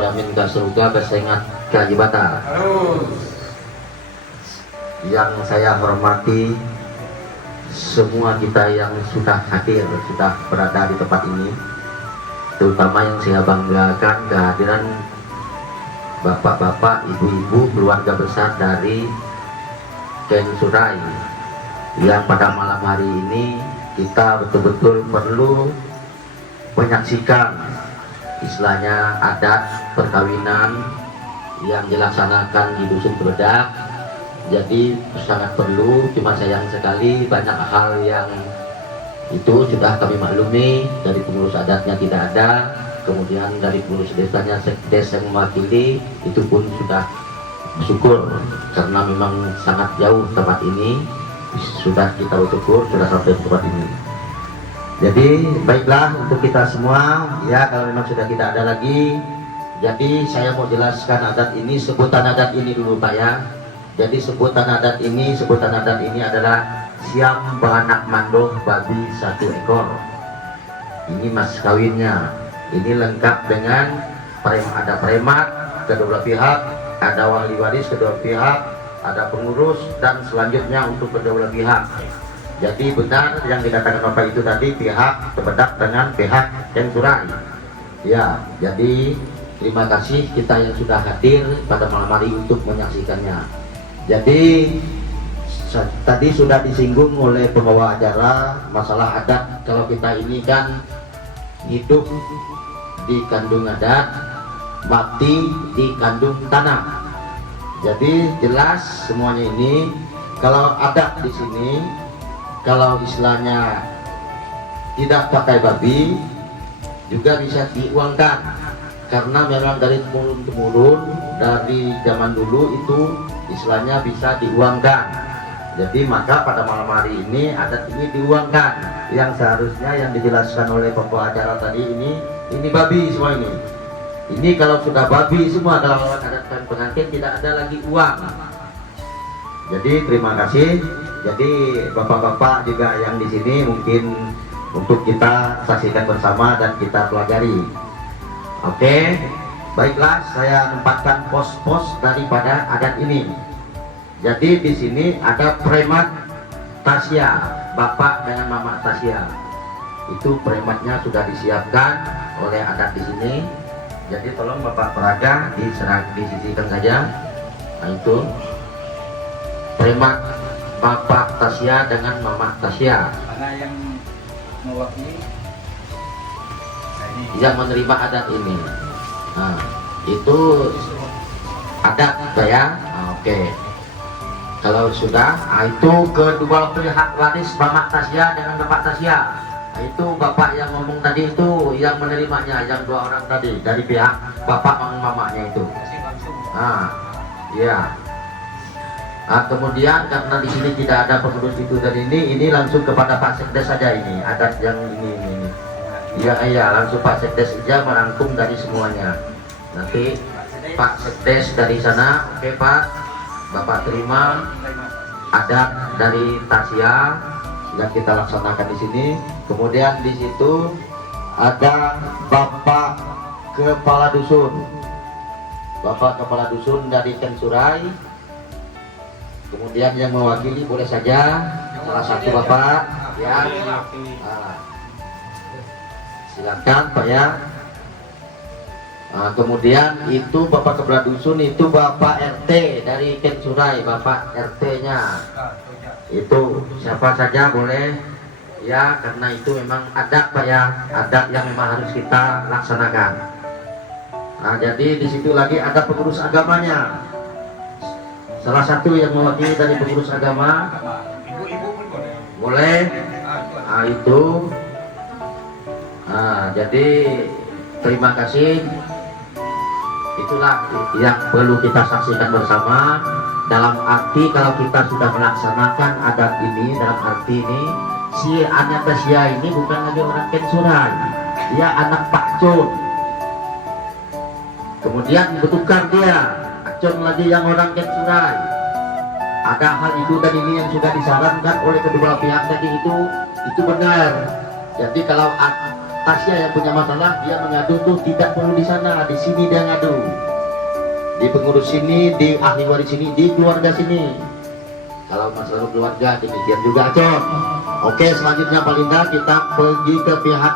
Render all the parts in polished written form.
amin ke surga kesengat kajibata. Yang saya hormati semua kita yang sudah hadir, sudah berada di tempat ini, terutama yang saya banggakan kehadiran bapak-bapak, ibu-ibu, keluarga besar dari Ken Surai, yang pada malam hari ini kita betul-betul perlu menyaksikan istilahnya adat perkawinan yang dilaksanakan di Dusun Bedak. Jadi sangat perlu, cuma sayang sekali banyak hal yang itu sudah kami maklumi, dari pengurus adatnya tidak ada, kemudian dari pengurus desanya, sekdes yang mewakili itu pun sudah bersyukur karena memang sangat jauh tempat ini, sudah kita bersyukur sudah sampai di tempat ini. Jadi baiklah untuk kita semua ya, kalau memang sudah tidak ada lagi, jadi saya mau jelaskan adat ini, sebutan adat ini dulu Pak ya. Jadi sebutan adat ini adalah siam beranak mandoh babi 1 ekor. Ini mas kawinnya. Ini lengkap dengan ada premat kedua belah pihak, ada wali waris kedua pihak, ada pengurus, dan selanjutnya untuk kedua belah pihak. Jadi benar yang dikatakan Bapak itu tadi, pihak Bedak dengan pihak Ken Surai. Ya, jadi terima kasih kita yang sudah hadir pada malam hari untuk menyaksikannya. Jadi tadi sudah disinggung oleh pembawa acara masalah adat. Kalau kita ini kan hidup di kandung adat, mati di kandung tanah. Jadi jelas semuanya ini. Kalau adat di sini, kalau istilahnya tidak pakai babi juga bisa diuangkan, karena memang dari temurun dari zaman dulu itu istilahnya bisa diuangkan. Jadi maka pada malam hari ini adat ini diuangkan, yang seharusnya yang dijelaskan oleh pembawa acara tadi ini babi semua ini. Ini kalau sudah babi semua dalam adat dan pengantin tidak ada lagi uang. Jadi terima kasih. Jadi bapak-bapak juga yang di sini mungkin untuk kita saksikan bersama dan kita pelajari. Oke, baiklah, saya menempatkan pos-pos daripada adat ini. Jadi di sini ada premat Tasya, bapak dengan mama Tasya. Itu prematnya sudah disiapkan oleh adat di sini. Jadi tolong bapak peraga disisihkan saja. Nah itu premat bapak Tasya dengan mama Tasya. Mana yang mewakili? Yang menerima adat ini. Nah, itu adat ya. Oke. Kalau sudah, itu kedua pihak waris Bapak Tasya dengan Bapak Tasya. Nah, itu bapak yang ngomong tadi itu yang menerimanya, yang 2 orang tadi dari pihak bapak dan mamanya itu. Nah, iya. Nah, kemudian karena di sini tidak ada pengurus itu dan ini langsung kepada Pak Sekdes saja ini adat yang ini. Iya, langsung Pak Sekdes saja merangkum dari semuanya. Nanti Pak Sekdes dari sana, oke Pak, Bapak terima adat dari Tasya yang kita laksanakan di sini. Kemudian di situ ada Bapak Kepala Dusun, Bapak Kepala Dusun dari Ken Surai. Kemudian yang mewakili boleh saja salah satu Bapak ya. Silakan Pak ya. Nah, kemudian itu Bapak Kepala Dusun itu Bapak RT dari Ken Surai, Bapak RT-nya. Itu siapa saja boleh ya, karena itu memang adat Pak ya, adat yang memang harus kita laksanakan. Nah, jadi di situ lagi ada pengurus agamanya. Salah satu yang mewakili dari pengurus agama. Ibu-ibu pun boleh. Nah, itu. Nah, jadi terima kasih. Itulah yang perlu kita saksikan bersama. Dalam arti kalau kita sudah melaksanakan adat ini, dalam arti ini si anak Tasya ini bukan lagi orang Ken Surai, dia anak Pak Con. Kemudian bertukar dia, Con lagi yang orang Ken Surai. Ada hal itu dan ini yang sudah disarankan oleh kedua pihak tadi itu benar. Jadi kalau Tasya yang punya masalah, dia mengadu tuh tidak perlu di sana, di sini dia ngadu. Di pengurus sini, di ahli waris sini, di keluarga sini. Kalau masalah keluarga demikian juga Acon. Oke, selanjutnya Pak Linda kita pergi ke pihak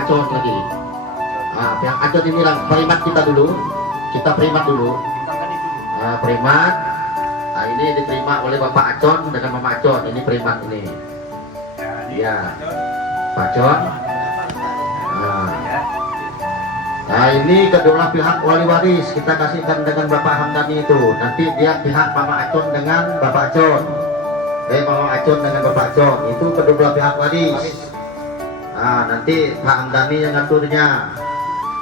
Acon lagi. Nah, pihak Acon ini lah primat kita dulu. Kita primat dulu. Nah, primat. Nah, ini diterima oleh Bapak Acon dengan Mama Acon. Ini primat ini. Ya, Pak Acon. Nah, ini kedua pihak wali waris kita kasihkan dengan Bapak Hamdani itu. Nanti dia pihak Mama Acon dengan Bapak Acon. Mama Acon dengan Bapak Acon. Itu kedua pihak waris. Nah, nanti Pak Hamdani yang ngaturnya.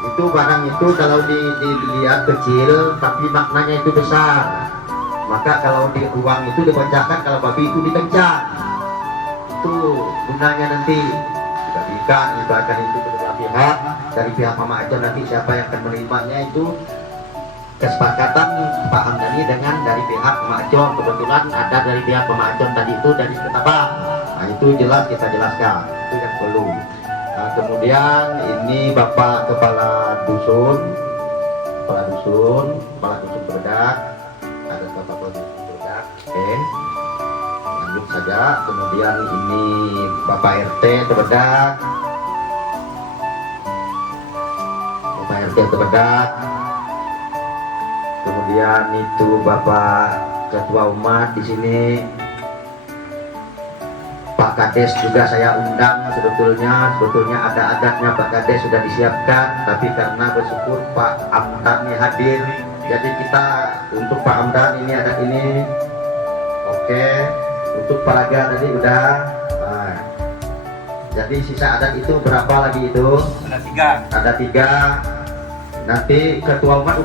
Itu barang itu kalau dilihat kecil, tapi maknanya itu besar. Maka kalau di uang itu dibacakan, kalau babi itu dikencang. Itu gunanya nanti. Ikan itu kedua pihak. Dari pihak Mama Acon nanti siapa yang akan menerimanya itu kesepakatan Pak Hamdani dengan dari pihak Mama Acon. Kebetulan ada dari pihak Mama Acon tadi itu dari Ketapang. Nah, itu jelas kita jelaskan, itu yang perlu. Nah, kemudian ini Bapak Kepala Dusun Bedak, ada Bapak Kepala Dusun Bedak. Oke, lanjut saja. Kemudian ini Bapak RT Bedak. Bedak. Kemudian itu Bapak Ketua Umat di sini. Pak Kades juga saya undang sebetulnya ada adatnya Pak Kades sudah disiapkan, tapi karena bersyukur Pak Amdan hadir, jadi kita untuk Pak Amdan ini adat ini. Oke, untuk Palaga tadi udah. Nah, jadi sisa adat itu berapa lagi itu? Ada tiga. Nanti ketua umat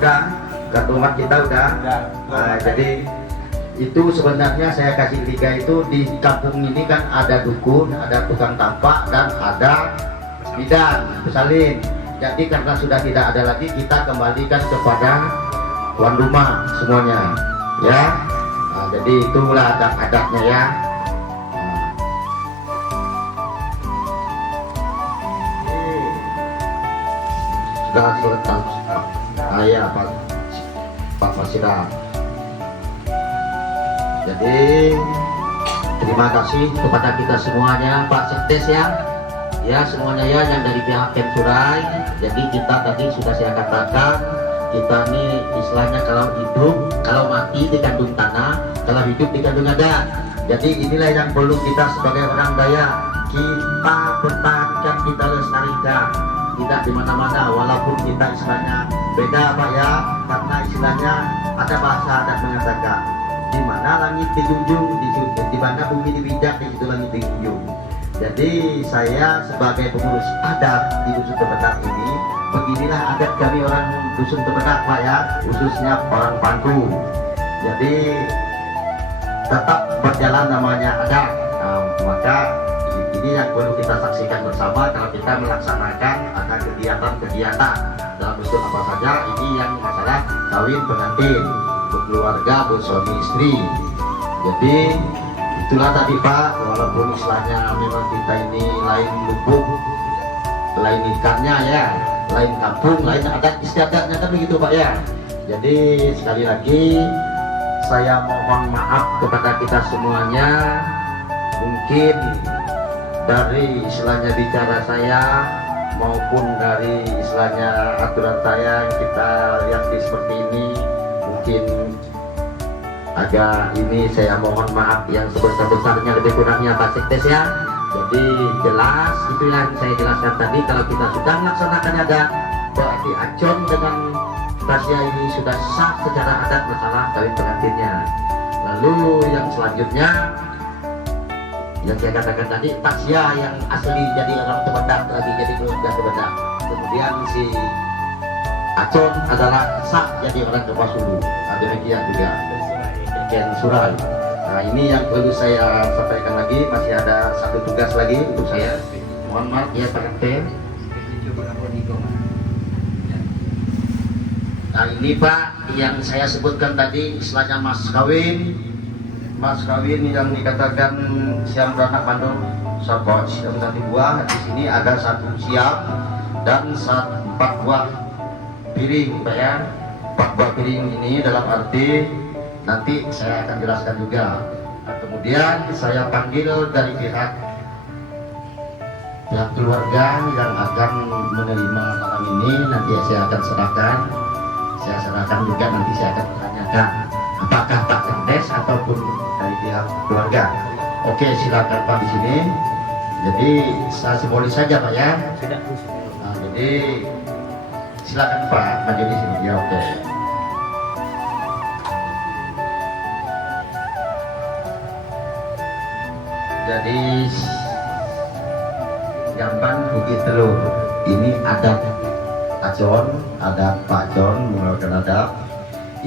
kita udah. Nah, jadi itu sebenarnya saya kasih tiga itu. Di kampung ini kan ada dukun, ada tukang tampak, dan ada bidan, pesalin. Jadi karena sudah tidak ada lagi, kita kembalikan kepada tuan rumah semuanya, ya. Nah, jadi itulah adat-adatnya ya. Sudah selesai. Ya Pak Fasida. Jadi terima kasih kepada kita semuanya, Pak Sekdes ya semuanya ya yang dari pihak Kem Surai. Jadi kita tadi sudah saya katakan, kita ini istilahnya kalau hidup, kalau mati dikandung tanah, kalau hidup dikandung adat. Jadi inilah yang perlu kita sebagai orang Dayak kita pertahankan, kita lestarikan. Tidak di mana-mana, walaupun kita istilahnya beda Pak ya, karena istilahnya ada bahasa adat mengatakan di mana langit dijunjung, di mana bumi dipijak, di situ langit dijunjung. Jadi saya sebagai pengurus adat di Dusun Tebedak ini, beginilah adat kami orang Dusun Tebedak Pak ya, khususnya orang Pangku. Jadi tetap berjalan namanya adat. Nah, maka ini yang perlu kita saksikan bersama kalau kita melaksanakan ada kegiatan-kegiatan dalam bentuk apa saja. Ini yang masalah kawin pengantin, berkeluarga, bersuami istri. Jadi itulah tadi Pak, walaupun istilahnya memang kita ini lain lubuk, lain ikannya ya, lain kampung, lain adat istiadatnya kan begitu Pak ya. Jadi sekali lagi saya mohon maaf kepada kita semuanya, mungkin dari istilahnya bicara saya maupun dari istilahnya aturan saya yang kita lihat seperti ini mungkin agak ini, saya mohon maaf yang sebesar-besarnya, lebih kurangnya Pak Sekdes ya. Jadi jelas itu yang saya jelaskan tadi, kalau kita sudah melaksanakan adat berarti Acon dengan Tasya ini sudah sah secara adat masalah kawin pengantinnya. Lalu yang selanjutnya yang saya katakan tadi, Tasya yang asli jadi orang Tebedak lagi jadi keluarga Tebedak. Kemudian si Acon adalah sah jadi orang Kepasulu. Nah, demikian juga Ken Surai. Nah, ini yang perlu saya sampaikan lagi. Masih ada satu tugas lagi untuk saya. Mohon maaf ya Pak RT. Nah ini Pak yang saya sebutkan tadi istilahnya mas kawin yang dikatakan siam beranak mandor satu buah. Di sini ada 1 siap dan 4 buah piring, Pak ya. 4 buah piring ini dalam arti nanti saya akan jelaskan juga. Nah, kemudian saya panggil dari pihak keluarga yang akan menerima malam ini, nanti saya akan serahkan juga, nanti saya akan menanyakan apakah Pak Kandes ataupun dari pihak keluarga. Oke, silakan Pak di sini. Jadi saya simbolis saja Pak ya. Nah, jadi silakan Pak maju di sini ya. Oke. Jadi jamban bukit telur ini adat Ajon, adat Pak Jon mengeluarkan adat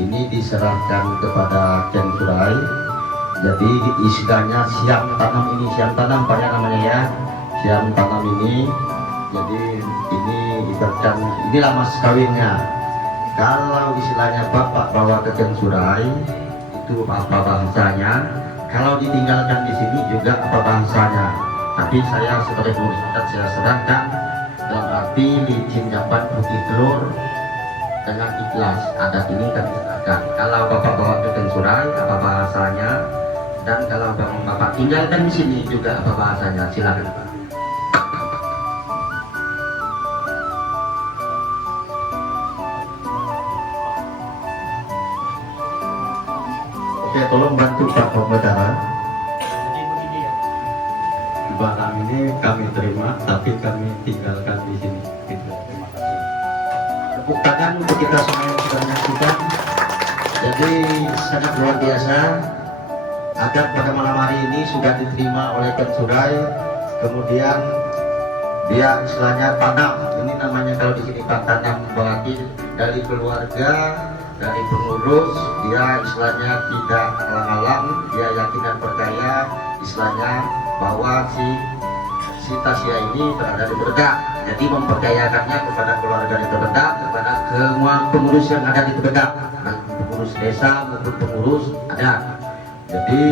ini diserahkan kepada Ken Surai. Jadi istilahnya siap tanam, ini siap tanam Pak ya namanya ya, siap tanam ini. Jadi ini ibaratkan inilah mas kawinnya. Kalau istilahnya Bapak bawa ke Ken Surai itu apa bahasanya, kalau ditinggalkan di sini juga apa bahasanya. Tapi saya sebagai pengurus adat saya serahkan dalam arti licin jamban putih telur dengan ikhlas. Adat ini kami serahkan. Kalau Bapak bawa ke Ken Surai apa bahasanya, dan kalau Bapak tinggalkan di sini juga apa bahasanya, silakan Pak. Oke, tolong bantu Pak Pembedara. Barang ini kami terima, tapi kami tinggalkan di sini. Terima kasih. Tepuk tangan untuk kita semua yang sudah menyaksikan. Jadi sangat luar biasa. Adat pada malam hari ini sudah diterima oleh Ken Surai. Kemudian dia istilahnya tanam. Ini namanya kalau di sini Pak tanam, berarti dari keluarga, dari pengurus, dia istilahnya tidak alang-alang, dia yakin dan percaya istilahnya bahwa si Tasya ini berada di Tebedak. Jadi mempercayakannya kepada keluarga di Tebedak, kepada semua pengurus yang ada di Tebedak, pengurus desa maupun pengurus adat. Jadi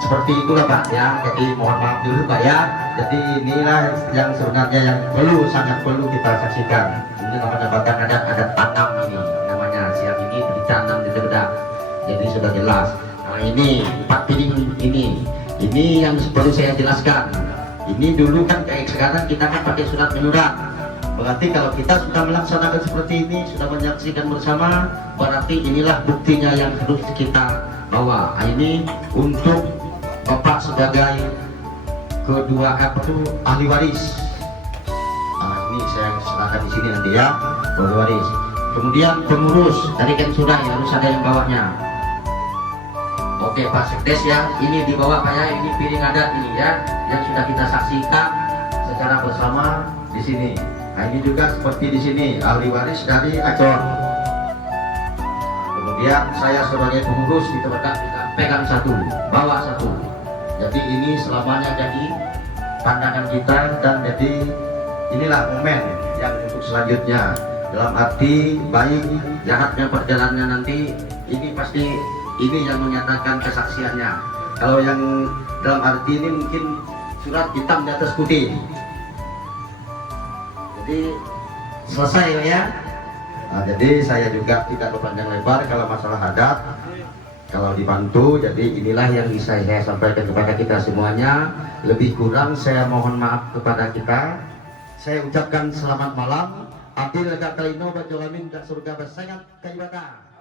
seperti itulah Pak ya. Jadi mohon maaf dulu Pak ya. Jadi inilah yang sebenarnya yang sangat perlu kita saksikan. Ini namanya batang adat tanam, ini namanya siap ini ditanam di Tebedak. Jadi sudah jelas. Nah ini 4 piring ini yang perlu saya jelaskan. Ini dulu kan kayak sekarang kita kan pakai surat menyurat. Berarti kalau kita sudah melaksanakan seperti ini, sudah menyaksikan bersama, berarti inilah buktinya yang harus kita bawa. Nah, ini untuk Bapak sebagai kedua ahli waris. Nah, ini saya serahkan di sini nanti ya, ahli waris. Kemudian pengurus dari Ken Surai harus ada yang bawanya. Oke Pak Sekdes ya, ini dibawa Pak ya, ini piring adat ini ya, yang sudah kita saksikan secara bersama di sini. Nah ini juga seperti di sini ahli waris dari Acor. Kemudian saya sebagai pengurus di Tebedak juga pegang 1, bawa 1. Jadi ini selamanya jadi pandangan kita, dan jadi inilah momen yang untuk selanjutnya. Dalam arti baik jahatnya perjalanannya nanti, ini pasti ini yang menyatakan kesaksiannya. Kalau yang dalam arti ini mungkin surat hitam di atas putih. Jadi selesai ya. Nah, jadi saya juga tidak berpanjang lebar kalau masalah adat. Kalau dibantu, jadi inilah yang bisa saya sampaikan kepada kita semuanya. Lebih kurang saya mohon maaf kepada kita. Saya ucapkan selamat malam. Adil Kakalino Bajolamin dan surga bersengat kaibadah.